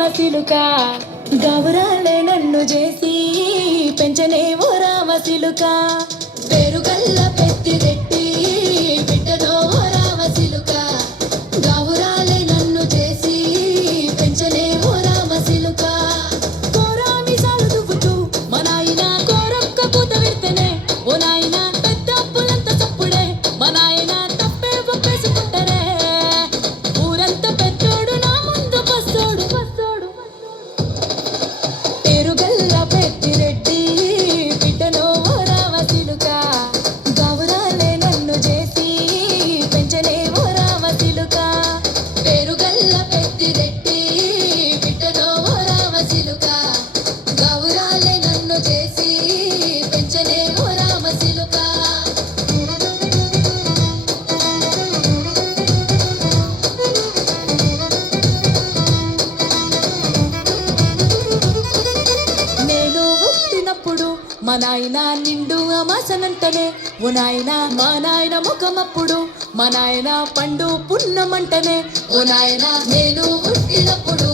రామసిలుక గౌరాలే నన్ను చేసి పెంచనే ఓ రామసిలుక పేరుగల్ల పెద్దిరెడ్డి బిడ్డనో ఓ రామసిలుక గౌరాలే నన్ను చేసి పెంచనే ఓ రామసిలుక కోరామిసాలు దువ్వుతూ మా నాయన కోరొక్క కూత విర్తెనే ఓ నాయన పెద్ద అప్పులంత చప్పుడే మా నాయన తప్పే ఒప్పేసుకుంటరే ఊరంత పెద్దోడు నా ముందు పస్తోడు పేరుగల్ల పెద్దిరెడ్డి బిడ్డనో ఓ రామసిలుక గౌరాలే నన్ను చేసి పెంచనే ఓ రామసిలుక పేరుగల్ల పెద్దిరెడ్డి బిడ్డనో ఓ రామసిలుక గౌరాలే నన్ను చేసి పెంచనే ఓ రామసిలుక నేను పుట్టినప్పుడు మా నాయన నిండు అమాసనంటనే ఓ నాయన మా నాయన ముఖమప్పుడు మా నాయన పండు పున్నమంటనే ఓ నాయన నేను పుట్టినప్పుడు